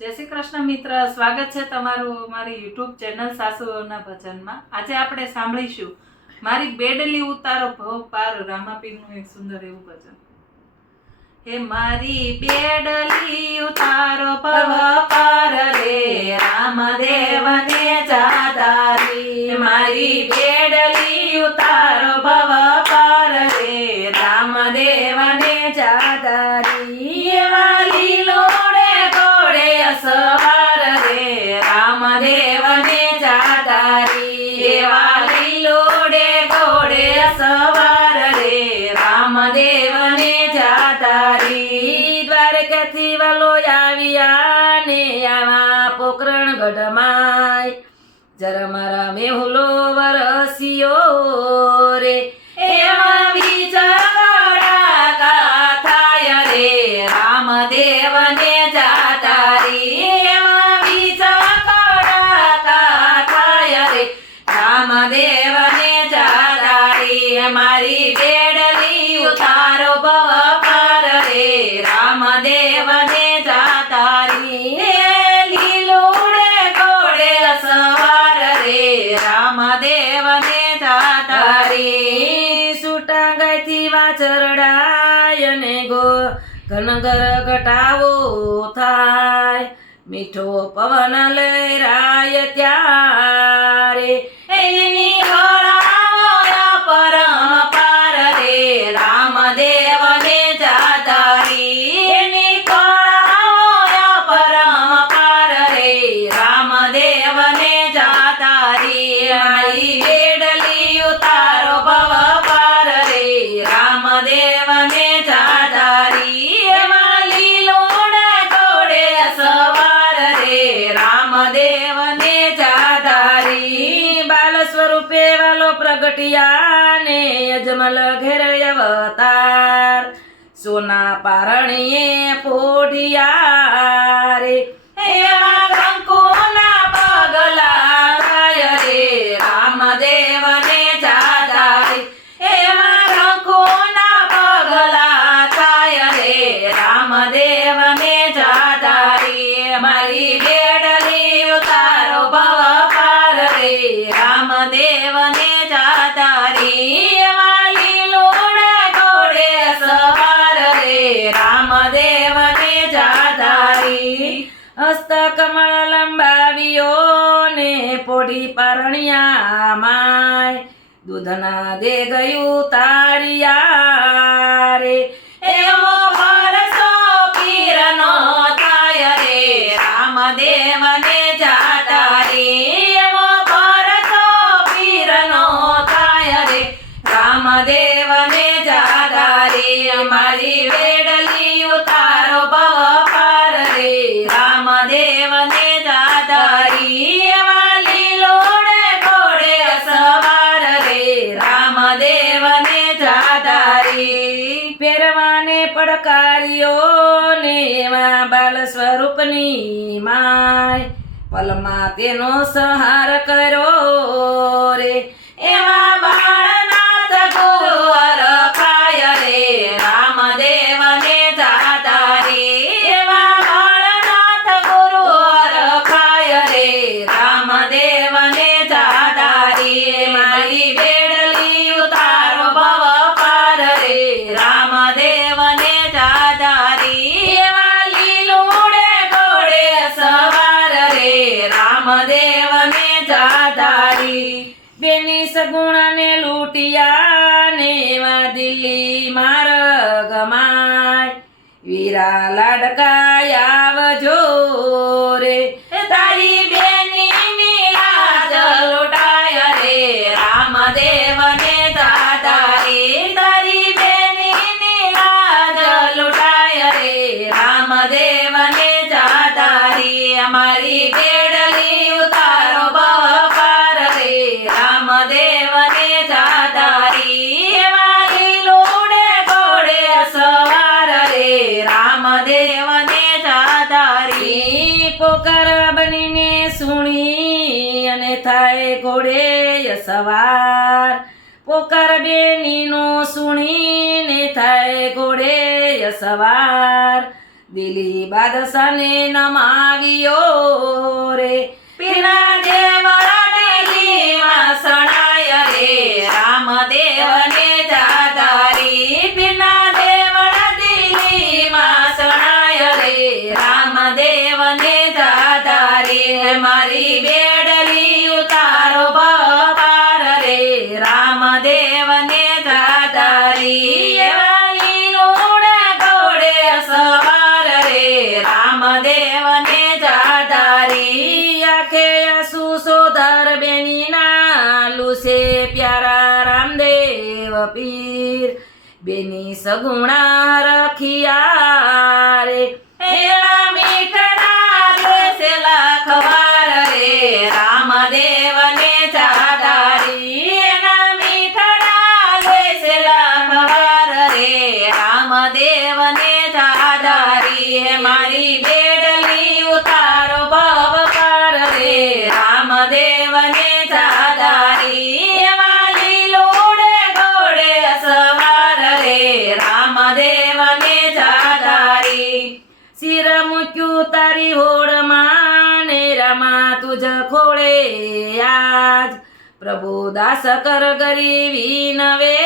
જય શ્રી કૃષ્ણ મિત્ર, સ્વાગત છે તમારું મારી યુટ્યુબ ચેનલ સાસુઓના ભજનમાં. આજે આપણે સાંભળીશું મારી બેડલી ઉતારો ભવ પાર, રામાપીરનું એક સુંદર એવું ભજન. હે મારી બેડલી ઉતારો ભવ પાર રે, રામદેવને જાદારી. મારી બેડલી ઉતારો ભવ પાર રે, રામદેવને જાદારી. એવા લીલોડે ઘોડે સવાર રે, રામદેવને જાદારી. એવા લીલોડે ઘોડે સવાર રે, રામદેવને જાદારી. દ્વારકાથી વાલો આવ્યા ને આવા પોકરણ ગઢમાય, જરા મારા મેહુલો વરસ્યો રે. એવા વિચારા થાય રે, રામદેવને જાદારી. એવા વિચારા થાય રે, રામદેવને જાદારી. મારી બેડલી ઉતારો ભવ પાર રે, રામદેવને જાદારી. લીલોડે ઘોડે સવાર રે, રામદેવને જાદારી. સુટા ગાયથી વાછરડાય ને ઘનઘર ઘટાવો થાય, મીઠો પવન લહેરાય ત્યારે. એની હળાવો પરમ પાર રે, રામદેવને જાદારી. એની કળાવો પરમ પાર રે, રામદેવને જાદારી. મારી બેડલી ઉતારો ભવ પાર રે, રામદેવને જાદારી. એમાં લીલોડે ઘોડે સવાર રે, રામદેવને જાદારી. બાલ સ્વરૂપે વાલો પ્રગટિયા ને અજમલ ઘેર અવતાર, સોના પારણીએ પોઢિયા રે. એવા કંકુના પગલા થાય રે, રામદેવને જાદારી. એવા કંકુના પગલા થાય રે, રામદેવને જાદારી. મારી બેડલી ઉતારો ભવ પાર રે, રામદેવને જાદારી. એવા લીલોડે ઘોડે સવાર રે, રામદેવને જાદારી. હસ્ત કમળ લંબાવ્યો ને પોઢી પરણિયા માય, દૂધના દે ગયું તારિયા રે. એવો ભરસો પીરનો થાય રે, રામદેવને જાદારી. એવો ભરસો પીરનો થાય રે, રામદેવને જાદારી. મારી બેડલી ઉતારો ભવ પાર રે, રામદેવને જાદારી. એવા લીલોડે ઘોડે સવાર રે, રામદેવને જાદારી. પહેરવાને પડકાર્યો ને એવા બાલ સ્વરૂપની માય, પલમાં તેનો સહાર કર્યો રે. એવા બાળનાથ ગુરુ રખાય રે, રામદેવને જાદારી. એવા બાળનાથ ગુરુ રખાય રે, રામદેવને જાદારી. મારી બેડલી ઉતારો ભવ પાર રે, રામદેવને જાદારી. એવા લીલોડે ઘોડે સવાર રે, રામદેવને જાદારી. બેની સગુણાને લૂંટિયા ને એવા દિલ્હી માર્ગ માય, વીરા લાડકા આવજો રે. તારી બેની લાજ લૂંટાય રે, રામદેવને જાદારી. તારી બેની લાજ લૂંટાય રે, રામદેવને જાદારી. અમારી બેડલી ઉતારો ભવ પાર રે, રામદેવને જાદારી. એવા લીલોડે ઘોડે સવાર રે, રામદેવને જાદારી. પોકાર બનીને સુણી અને થાય ઘોડે સવાર, પોકાર બેનીનો સુણીને થાય ઘોડે સવાર. દિલી બાદશાહને નમાવ્યો રે પીરના દેવળા દિલીમાં સણાય રે રામદેવને જાધારી પીરના દેવળા દિલીમાં સણાય રે રામદેવને જાધારી મારી બેડલી ઉતારો ભપાર રે રામદેવને જાધારી એવા લીલોડા ઘોડે સવાર રે રામદેવને જાધારી આખે સુસોધર બેની નાલું છે પ્યારા રામદેવ પીર બેની સગુણા રખિયા રે એના મીઠડા દેશે લખવાર રે રામદેવને જાધારી એના મીઠડા દેશે લખવાર રે રામદેવને જાધારી મારી બેડલી ઉતારો ભવકાર રે રામદેવને જાધારી એવા લીલોડે ઘોડે સવાર રે રામદેવને જાધારી શિર મૂક્યું તારી હોળમાં ને રામા તુજ ખોળે આજ પ્રભુ દાસ કર ગરીબી નવે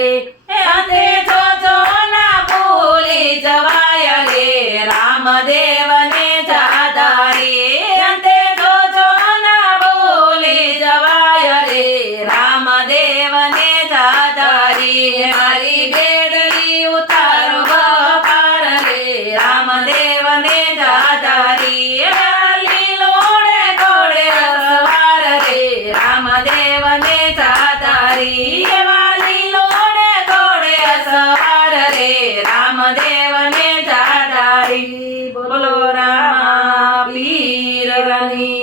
રે અંતે જો ના ભૂલી જવાય રે રામદેવને જાધારી અંતે જો ના ભૂલી જવાય રે રામદેવને જાધારી મારી બેડલી ઉતારો ભપાર રે રામદેવને જાધારી લીલોડે ઘોડે સવાર રે રામદેવને જાધારી લીલોડે ઘોડે સવાર રે રામદેવને જાધારી બોલો રામા પીરની